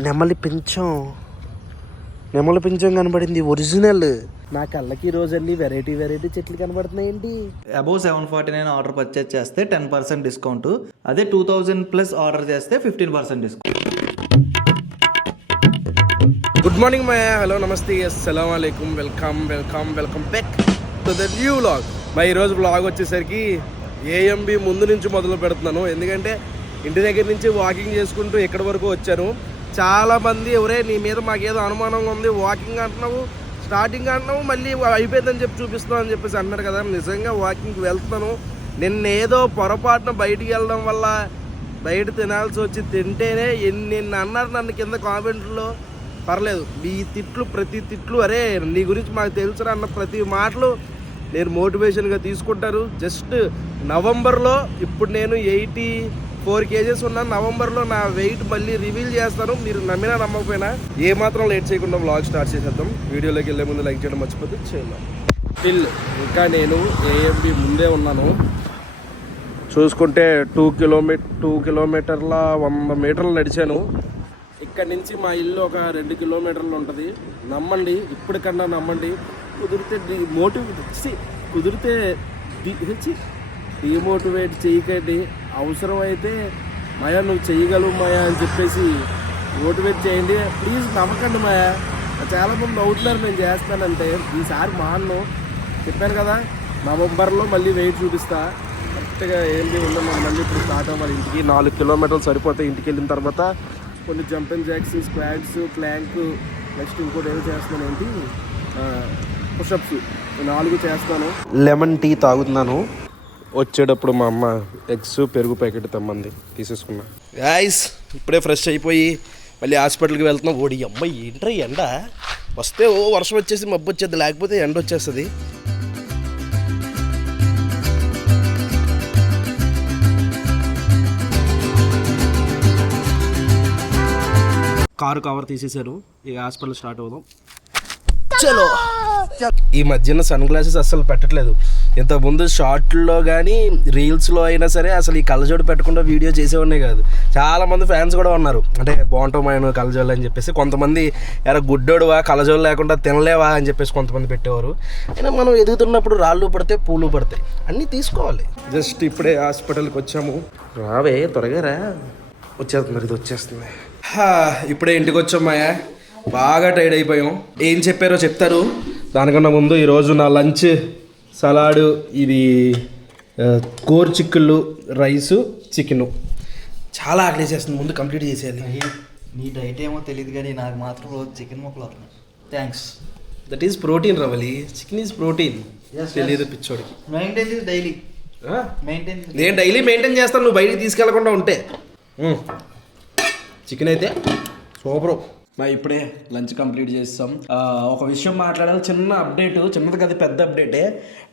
నెమలి పింఛం కనబడింది ఒరిజినల్. నా కళ్ళకి ఈ రోజు అన్ని వెరైటీ చెట్లు కనబడుతున్నాయి ఏంటి. అబౌవ్ 749 ఆర్డర్ పర్చేస్ చేస్తే 10% డిస్కౌంట్. అదే 2000+ ఆర్డర్ చేస్తే 15% discount. Good morning Maya, hello నమస్తే, అస్సలం వాలేకుమ్, welcome back to the new vlog. మా ఈరోజు వ్లాగ్ వచ్చేసరికి ఏఎంబి ముందు నుంచి మొదలు పెడుతున్నాను. ఎందుకంటే ఇంటి దగ్గర నుంచి వాకింగ్ చేసుకుంటూ ఎక్కడి వరకు వచ్చాను. చాలామంది ఎవరే నీ మీద మాకేదో అనుమానంగా ఉంది, వాకింగ్ అంటున్నావు, స్టార్టింగ్ అంటున్నావు, మళ్ళీ అయిపోయిందని చెప్పి చూపిస్తున్నావు అని చెప్పేసి అన్నారు కదా. నిజంగా వాకింగ్కి వెళ్తున్నాను. నిన్న ఏదో పొరపాటున బయటికి వెళ్ళడం వల్ల బయట తినాల్సి వచ్చి తింటేనే నిన్న అన్నారు నన్ను కింద కామెంట్లో. పర్లేదు, మీ తిట్లు ప్రతి తిట్లు అరే నీ గురించి మాకు తెలుసురా అన్న ప్రతి మాటలు నేను మోటివేషన్గా తీసుకుంటారు. జస్ట్ నవంబర్లో ఇప్పుడు నేను 84 kgs ఉన్నాను. నవంబర్లో నా వెయిట్ మళ్ళీ రివీల్ చేస్తాను. మీరు నమ్మినా నమ్మకపోయినా ఏమాత్రం లేట్ చేయకుండా వ్లాగ్ స్టార్ట్ చేసేద్దాం. వీడియోలోకి వెళ్ళే ముందు లైక్ చేయడం మర్చిపోతే చేద్దాం. స్టిల్ ఇంకా నేను ఏఎంబి ముందే ఉన్నాను. చూసుకుంటే 2 కిలోమీటర్ల 100 మీటర్లు నడిచాను. ఇక్కడ నుంచి మా ఇల్లు ఒక 2 కిలోమీటర్లు ఉంటుంది. నమ్మండి, ఇప్పటికన్నా నమ్మండి. కుదిరితే డిమోటివేట్ చేయకండి. అవసరమైతే మాయా నువ్వు చెయ్యగలవు మాయా అని చెప్పేసి మోటివేట్ చేయండి. ప్లీజ్ నమ్మకండి మాయా. చాలామంది అవుతున్నారు నేను చేస్తానంటే. ఈసారి మా అన్న చెప్పాను కదా, నవంబర్లో మళ్ళీ వెయిట్ చూపిస్తా. కరెక్ట్గా ఏంటి ఉండదు. మళ్ళీ ఇప్పుడు స్టార్ట్ అవ్వాలి. ఇంటికి 4 కిలోమీటర్లు సరిపోతాయి. ఇంటికి వెళ్ళిన తర్వాత కొన్ని jumping jacks, squats, plank, next ఇంకోటి ఏదో చేస్తున్నాను ఏంటి పుషప్స్, 4 చేస్తాను. లెమన్ టీ తాగుతున్నాను. వచ్చేటప్పుడు మా అమ్మ ఎగ్స్ పెరుగు ప్యాకెట్ తెమ్మంది, తీసేసుకున్నా. గాయ్స్ ఇప్పుడే ఫ్రెష్ అయిపోయి మళ్ళీ హాస్పిటల్కి వెళ్తున్నాం. ఓడి అమ్మాయి ఏంట్రా ఎండ వస్తే వర్షం వచ్చేసి మబ్బు వచ్చేది, లేకపోతే ఎండ వచ్చేస్తుంది. కారు కవర్ తీసేశారు. ఇక హాస్పిటల్ స్టార్ట్ అవుదాం. చలో. ఈ మధ్యన సన్ గ్లాసెస్ అస్సలు పెట్టట్లేదు. ఇంతకుముందు షార్ట్లో కానీ రీల్స్లో అయినా సరే అసలు ఈ కళ్ళజోడు పెట్టకుండా వీడియో చేసేవాడినే కాదు. చాలామంది ఫ్యాన్స్ కూడా ఉన్నారు, అంటే బాగుంటాం ఆయన కళ్ళజోళ్ళు అని చెప్పేసి. కొంతమంది ఎరా గుడ్డోడువా కళ్ళజోళ్ళు లేకుండా తినలేవా అని చెప్పేసి కొంతమంది పెట్టేవారు. అయినా మనం ఎదుగుతున్నప్పుడు రాళ్ళు పడితే పూలు పడతాయి, అన్నీ తీసుకోవాలి. జస్ట్ ఇప్పుడే హాస్పిటల్కి వచ్చాము. రావే త్వరగా రా, వచ్చేస్తుంది, ఇది వచ్చేస్తుంది. ఇప్పుడే ఇంటికి వచ్చాం మాయా, బాగా టైర్డ్ అయిపోయాం. ఏం చెప్పారో చెప్తారు. దానికన్నా ముందు ఈరోజు నా లంచ్ సలాడు, ఇది కోర్ చిక్కుళ్ళు, రైసు, చికెను. చాలా ఆకలి చేస్తుంది, ముందు కంప్లీట్ చేసేయాలి. నీ డైట్ ఏమో తెలియదు కానీ నాకు మాత్రం రోజు చికెన్ ముక్కలు అవుతున్నాయి. Thanks. That is protein Ravali, chicken is protein. తెలియదు పిచ్చోడికి. డైలీ నేను డైలీ మెయింటైన్ చేస్తాను, నువ్వు బయటికి తీసుకెళ్లకుండా ఉంటే. చికెన్ అయితే సూపర్. మా ఇప్పుడే లంచ్ కంప్లీట్ చేస్తాం. ఒక విషయం మాట్లాడాలి, చిన్న అప్డేట్, చిన్నది కదా పెద్ద అప్డేటే.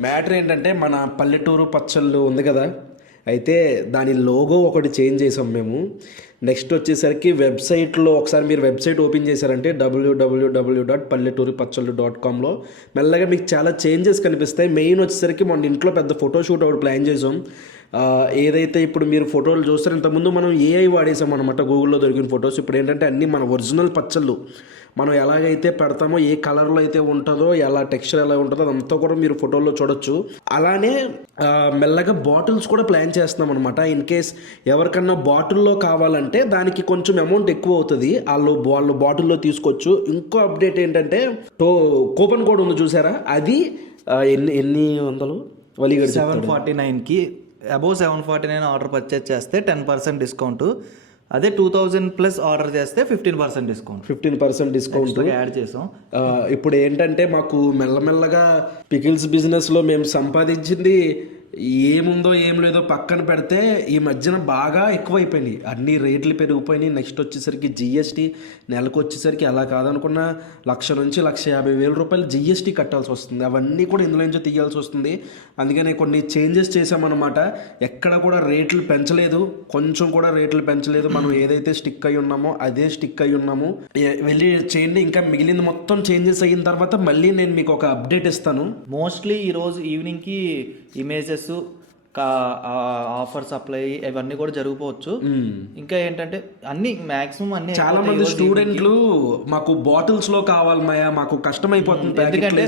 మ్యాటర్ ఏంటంటే మన పల్లెటూరు పచ్చళ్ళు ఉంది కదా, అయితే దాని లోగో ఒకటి చేంజ్ చేసాం మేము. నెక్స్ట్ వచ్చేసరికి వెబ్సైట్లో ఒకసారి మీరు వెబ్సైట్ ఓపెన్ చేశారంటే www.palletturipachallu.comలో మెల్లగా మీకు చాలా చేంజెస్ కనిపిస్తాయి. మెయిన్ వచ్చేసరికి మన ఇంట్లో పెద్ద ఫోటోషూట్ ఒకటి ప్లాన్ చేసాం. ఏదైతే ఇప్పుడు మీరు ఫోటోలు చూస్తారు, ఇంతకుముందు మనం ఏఐ వాడేసాం అనమాట, గూగుల్లో దొరికిన ఫొటోస్. ఇప్పుడు ఏంటంటే అన్నీ మన ఒరిజినల్ పచ్చళ్ళు మనం ఎలాగైతే పెడతామో, ఏ కలర్లో అయితే ఉంటుందో, ఎలా టెక్స్చర్ ఎలా ఉంటుందో అదంతా కూడా మీరు ఫోటోల్లో చూడొచ్చు. అలానే మెల్లగా బాటిల్స్ కూడా ప్లాన్ చేస్తున్నాం అనమాట. ఇన్ కేస్ ఎవరికన్నా బాటిల్లో కావాలంటే దానికి కొంచెం అమౌంట్ ఎక్కువ అవుతుంది, వాళ్ళు బాటిల్లో తీసుకోవచ్చు. ఇంకో అప్డేట్ ఏంటంటే కూపన్ కోడ్ ఉంది చూసారా, అది ఎన్ని వందలు వలిగడి 749కి అబౌవ్ 749 ఆర్డర్ పర్చేస్ చేస్తే 10% డిస్కౌంట్. అదే 2000+ ఆర్డర్ చేస్తే 15% డిస్కౌంట్. 15% డిస్కౌంట్ యాడ్ చేసాం. ఇప్పుడు ఏంటంటే మాకు మెల్లమెల్లగా పికిల్స్ బిజినెస్లో మేము సంపాదించింది ఏముందో ఏం లేదో పక్కన పెడితే ఈ మధ్యన బాగా ఎక్కువైపోయినాయి, అన్ని రేట్లు పెరిగిపోయినాయి. నెక్స్ట్ వచ్చేసరికి జిఎస్టీ నెలకు వచ్చేసరికి అలా కాదనుకున్న 1,00,000 నుంచి 1,50,000 రూపాయలు జిఎస్టీ కట్టాల్సి వస్తుంది. అవన్నీ కూడా ఇందులో నుంచో తీయాల్సి వస్తుంది. అందుకనే కొన్ని చేంజెస్ చేసామన్నమాట. ఎక్కడ కూడా రేట్లు పెంచలేదు, కొంచెం కూడా రేట్లు పెంచలేదు. మనం ఏదైతే స్టిక్ అయి ఉన్నామో అదే స్టిక్ అయి ఉన్నాము. వెళ్ళి చేయండి. ఇంకా మిగిలింది మొత్తం చేంజెస్ అయిన తర్వాత మళ్ళీ నేను మీకు ఒక అప్డేట్ ఇస్తాను. మోస్ట్లీ ఈరోజు ఈవినింగ్కి ఇమేజెస్ ఆఫర్స్ అప్లై ఇవన్నీ కూడా జరిగిపోవచ్చు. ఇంకా ఏంటంటే అన్ని మాక్సిమం అన్ని చాలా మంది స్టూడెంట్లు మాకు బాటిల్స్ లో కావాలి మాయా, మాకు కష్టం అయిపోతుంది ఎందుకంటే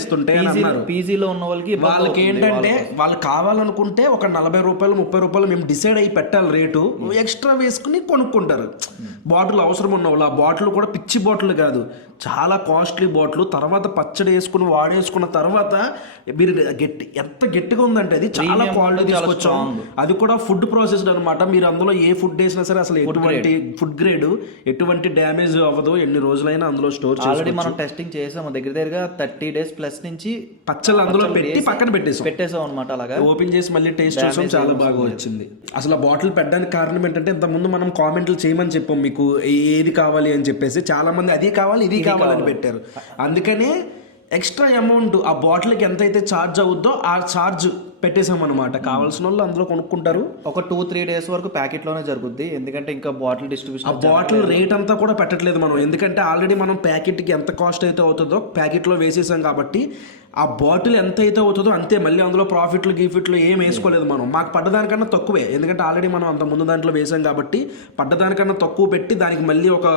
పీజీలో ఉన్న వాళ్ళకి ఏంటంటే వాళ్ళు కావాలనుకుంటే ఒక 40 రూపాయలు 30 రూపాయలు మేము డిసైడ్ అయ్యి పెట్టాలి రేటు, ఎక్స్ట్రా వేసుకుని కొనుక్కుంటారు. బాటిల్ అవసరం ఉన్న వాళ్ళు ఆ బాటిల్ కూడా పిచ్చి బాటిల్ కాదు, చాలా కాస్ట్లీ బాటిల్. తర్వాత పచ్చడి వేసుకుని వాడేసుకున్న తర్వాత మీరు ఎంత గట్టిగా ఉందంటే అది చాలా క్వాలిటీ తీసుకొచ్చాం. అది కూడా ఫుడ్ ప్రాసెస్డ్ అనమాట. మీరు అందులో ఏ ఫుడ్ వేసినా సరే అసలు ఎటువంటి ఫుడ్ గ్రేడ్, ఎటువంటి డ్యామేజ్ అవ్వదు. ఎన్ని రోజులైనా అందులో స్టోర్ ఆల్రెడీ మనం టెస్టింగ్ చేసాము. దగ్గరగా 30 days ప్లస్ నుంచి పచ్చళ్ళు అందులో పెట్టి పక్కన పెట్టేసాం అనమాట. అలాగా ఓపెన్ చేసి మళ్ళీ టేస్ట్ చూసాం, చాలా బాగా వచ్చింది. అసలు ఆ బాటిల్ పెట్టడానికి కారణం ఏంటంటే ఇంతకుముందు మనం కామెంట్లు చేయమని చెప్పాం మీకు ఏది కావాలి అని చెప్పేసి. చాలా మంది అది కావాలి ఇది కావాలని పెట్టారు. అందుకనే ఎక్స్ట్రా అమౌంట్ ఆ బాటిల్కి ఎంత అయితే ఛార్జ్ అవుద్దో ఆ ఛార్జ్ పెట్టేసాం అనమాట. కావాల్సిన వాళ్ళు అందులో కొనుక్కుంటారు. ఒక 2-3 days వరకు ప్యాకెట్ లోనే జరుగుద్ది, ఎందుకంటే ఇంకా బాటిల్ డిస్ట్రిబ్యూషన్. ఆ బాటిల్ రేట్ అంతా కూడా పెట్టట్లేదు మనం, ఎందుకంటే ఆల్రెడీ మనం ప్యాకెట్కి ఎంత కాస్ట్ అయితే అవుతుందో ప్యాకెట్లో వేసేసాం కాబట్టి ఆ బాటిల్ ఎంత అయితే అవుతుందో అంతే. మళ్ళీ అందులో ప్రాఫిట్లు గీఫిట్లు ఏం వేసుకోలేదు మనం. మాకు పడ్డదానికన్నా తక్కువే, ఎందుకంటే ఆల్రెడీ మనం అంత ముందు దాంట్లో వేసాం కాబట్టి పడ్డదానికన్నా తక్కువ పెట్టి దానికి మళ్ళీ ఒక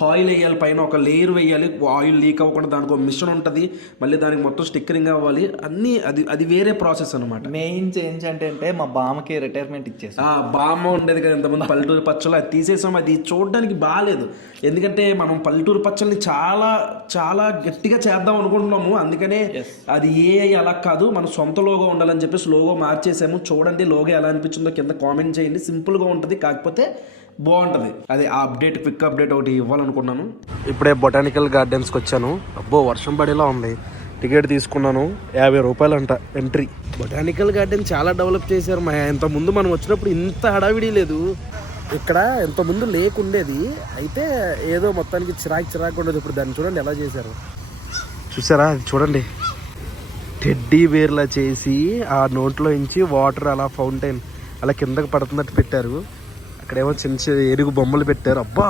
కాయిల్ వేయాలి, పైన ఒక లేయర్ వేయాలి, ఆయిల్ లీక్ అవ్వకుండా దానికి ఒక మిషన్ ఉంటుంది, మళ్ళీ దానికి మొత్తం స్టిక్కరింగ్ అవ్వాలి అన్నీ. అది వేరే ప్రాసెస్ అనమాట. మెయిన్ చేంజ్ అంటే మా బామ్మకి రిటైర్మెంట్ ఇచ్చేసి బామ్మ ఉండేది కదా ఇంతకుముందు పల్లెటూరు పచ్చళ్ళు, అది తీసేసాం. అది చూడడానికి బాగాలేదు, ఎందుకంటే మనం పల్లెటూరు పచ్చళ్ళని చాలా చాలా గట్టిగా చేద్దాం అనుకుంటున్నాము. అందుకనే అది అలా కాదు, మన సొంత లోగో ఉండాలని చెప్పేసి లోగో మార్చేసాము. చూడండి లోగో ఎలా అనిపించిందో కింద కామెంట్ చేయండి. సింపుల్గా ఉంటుంది, కాకపోతే బాగుంటుంది. అదే ఆ అప్డేట్, క్విక్ అప్డేట్ ఒకటి ఇవ్వాలనుకున్నాను. ఇప్పుడే బొటానికల్ గార్డెన్స్కి వచ్చాను. అబ్బో వర్షం పడేలా ఉంది. టికెట్ తీసుకున్నాను, 50 రూపాయలు అంట ఎంట్రీ. బొటానికల్ గార్డెన్ చాలా డెవలప్ చేశారు మా. ఇంతకుముందు మనం వచ్చినప్పుడు ఇంత హడావిడి లేదు. ఇక్కడ ఇంతకుముందు లేక్ ఉండేది, అయితే ఏదో మొత్తానికి చిరాకు ఉండేది. ఇప్పుడు దాన్ని చూడండి ఎలా చేశారు, చూసారా? అది చూడండి, టెడ్డీ బేర్లా చేసి ఆ నోట్లో నుంచి వాటర్ అలా ఫౌంటైన్ అలా కిందకి పడుతున్నట్టు పెట్టారు. అక్కడేమో చిన్న చిన్న ఎరుగు బొమ్మలు పెట్టారు. అబ్బా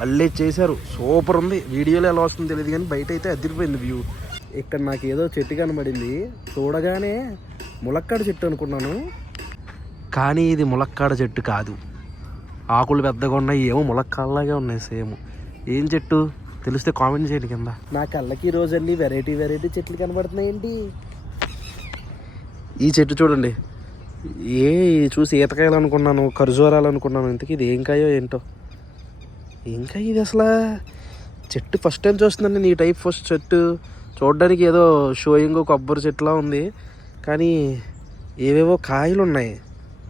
మళ్ళీ చేశారు, సూపర్ ఉంది. వీడియోలో ఎలా వస్తుందో తెలియదు కానీ బయట అయితే అదిరిపోయింది వ్యూ. ఇక్కడ నాకు ఏదో చెట్టు కనబడింది, చూడగానే ములక్కాడ చెట్టు అనుకున్నాను, కానీ ఇది ములక్కాడ చెట్టు కాదు. ఆకులు పెద్దగా ఉన్నాయి, ఏమో ములక్కాడలాగే ఉన్నాయి సేమ్. ఏం చెట్టు తెలిస్తే కామెంట్ చేయండి కింద. నా కళ్ళకి ఈ రోజు అన్ని వెరైటీ చెట్లు కనబడుతున్నాయండి. ఈ చెట్టు చూడండి, చూసి ఈతకాయలు అనుకున్నాను, ఖర్జూరాలు అనుకున్నాను. ఇంతకీ ఇది ఏం కాయో ఏంటో. ఏం కాయ ఇది అసలు? చెట్టు ఫస్ట్ టైం చూస్తుందండి ఈ టైప్. ఫస్ట్ చెట్టు చూడడానికి ఏదో షోయింగ్ కొబ్బరి చెట్టులా ఉంది, కానీ ఏవేవో కాయలు ఉన్నాయి.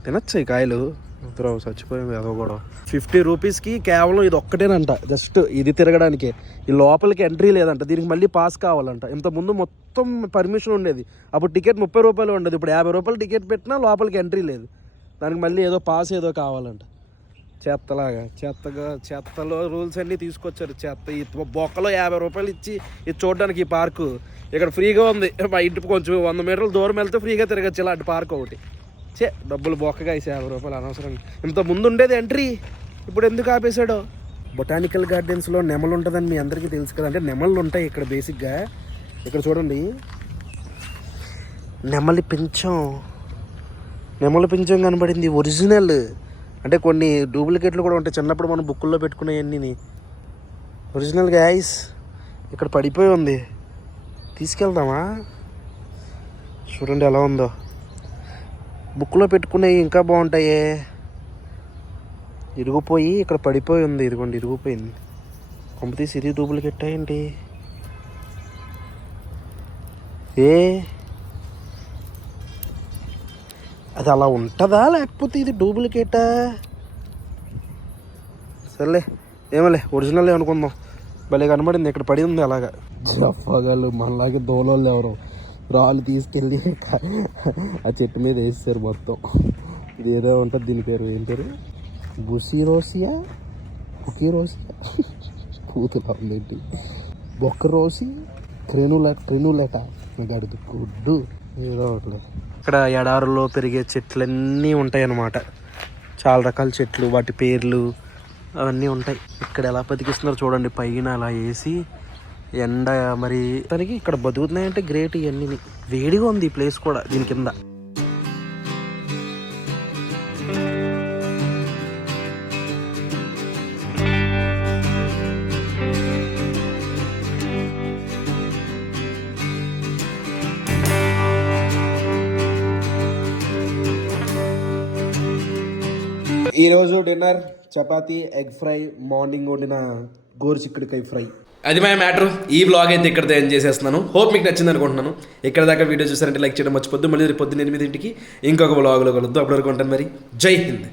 తినచ్చు ఈ కాయలు. చచ్చిపోయింది ఏదో కూడా. 50 రూపీస్కి కేవలం ఇది ఒక్కటేనంట, జస్ట్ ఇది తిరగడానికి. ఈ లోపలికి ఎంట్రీ లేదంట, దీనికి మళ్ళీ పాస్ కావాలంట. ఇంతకుముందు మొత్తం పర్మిషన్ ఉండేది, అప్పుడు టికెట్ 30 రూపాయలు ఉండేది. ఇప్పుడు 50 రూపాయలు టికెట్ పెట్టినా లోపలికి ఎంట్రీ లేదు, దానికి మళ్ళీ ఏదో పాస్ ఏదో కావాలంట. చెత్తలో రూల్స్ అన్నీ తీసుకొచ్చారు. ఈ బొక్కలో 50 రూపాయలు ఇచ్చి ఇది చూడడానికి ఈ పార్కు. ఇక్కడ ఫ్రీగా ఉంది, మా ఇంటికి కొంచెం 100 మీటర్ల దూరం వెళ్తే ఫ్రీగా తిరగచ్చు ఇలాంటి పార్క్ ఒకటి. డబ్బులు బొక్కగా 50 రూపాయలు అనవసరం. ఇంత ముందు ఉండేది ఎంట్రీ, ఇప్పుడు ఎందుకు ఆపేశాడో. బొటానికల్ గార్డెన్స్లో నెమలు ఉంటుందని మీ అందరికీ తెలుసు కదా. అంటే నెమళ్ళు ఉంటాయి ఇక్కడ బేసిక్గా. ఇక్కడ చూడండి, నెమలి పింఛం కనబడింది. ఒరిజినల్ అంటే కొన్ని డూప్లికేట్లు కూడా ఉంటాయి, చిన్నప్పుడు మనం బుక్కుల్లో పెట్టుకునేవన్నీ. ఒరిజినల్ గైస్ ఇక్కడ పడిపోయి ఉంది, తీసుకెళ్దామా? చూడండి ఎలా ఉందో. బుక్లో పెట్టుకునేవి ఇంకా బాగుంటాయే. ఇరిగిపోయి ఇక్కడ పడిపోయి ఉంది, ఇదిగోండి ఇరిగిపోయింది. కొంపతీసి ఇది డూప్లికేట్ ఏంటి? అది అలా ఉంటుందా లేకపోతే ఇది డూప్లికేటా? సర్లే ఏమలే, ఒరిజినల్ అనుకుందాం. భలే కనబడింది, ఇక్కడ పడి ఉంది అలాగా. జఫగాళ్ళు మనలాగే దోలోళ్ళు ఎవరు రాళ్ళు తీసుకెళ్ళి ఆ చెట్టు మీద వేసేసారు మొత్తం. ఇది ఏదో ఉంటుంది, దీని పేరు ఏం పేరు? బుసిరోసియా, కుకీరోసియా, కూతులా ఉందేంటి, బొక్కరోసి, క్రెనులెట గడుదు గుడ్డు ఏదో ఒకటి. ఇక్కడ ఎడారులో పెరిగే చెట్లన్నీ ఉంటాయి అన్నమాట. చాలా రకాల చెట్లు, వాటి పేర్లు అవన్నీ ఉంటాయి. ఇక్కడ ఎలా బతికిస్తున్నారు చూడండి, పైన అలా వేసి ఎండ మరి తనకి ఇక్కడ బతుకుతున్నాయంటే గ్రేట్. ఇవన్నీ వేడిగా ఉంది ఈ ప్లేస్ కూడా దీని కింద. ఈరోజు dinner chapati egg fry, morning వండిన గోరుచిక్కుడుకాయ ఫ్రై. అది మా మ్యాటర్. ఈ బ్లాగ్ అయితే ఇక్కడ ఎండ్ చేసేస్తున్నాను. హోప్ మీకు నచ్చింది అనుకుంటున్నాను. ఇక్కడ దాకా వీడియో చూసారంటే లైక్ చేయడం మర్చిపోద్దు. మళ్ళీ రేపు పొద్దున్న 8 ఇంకొక బ్లాగ్లో కలుద్దాం. అప్పటివరకు ఉంటాను మరి. జై హింద్.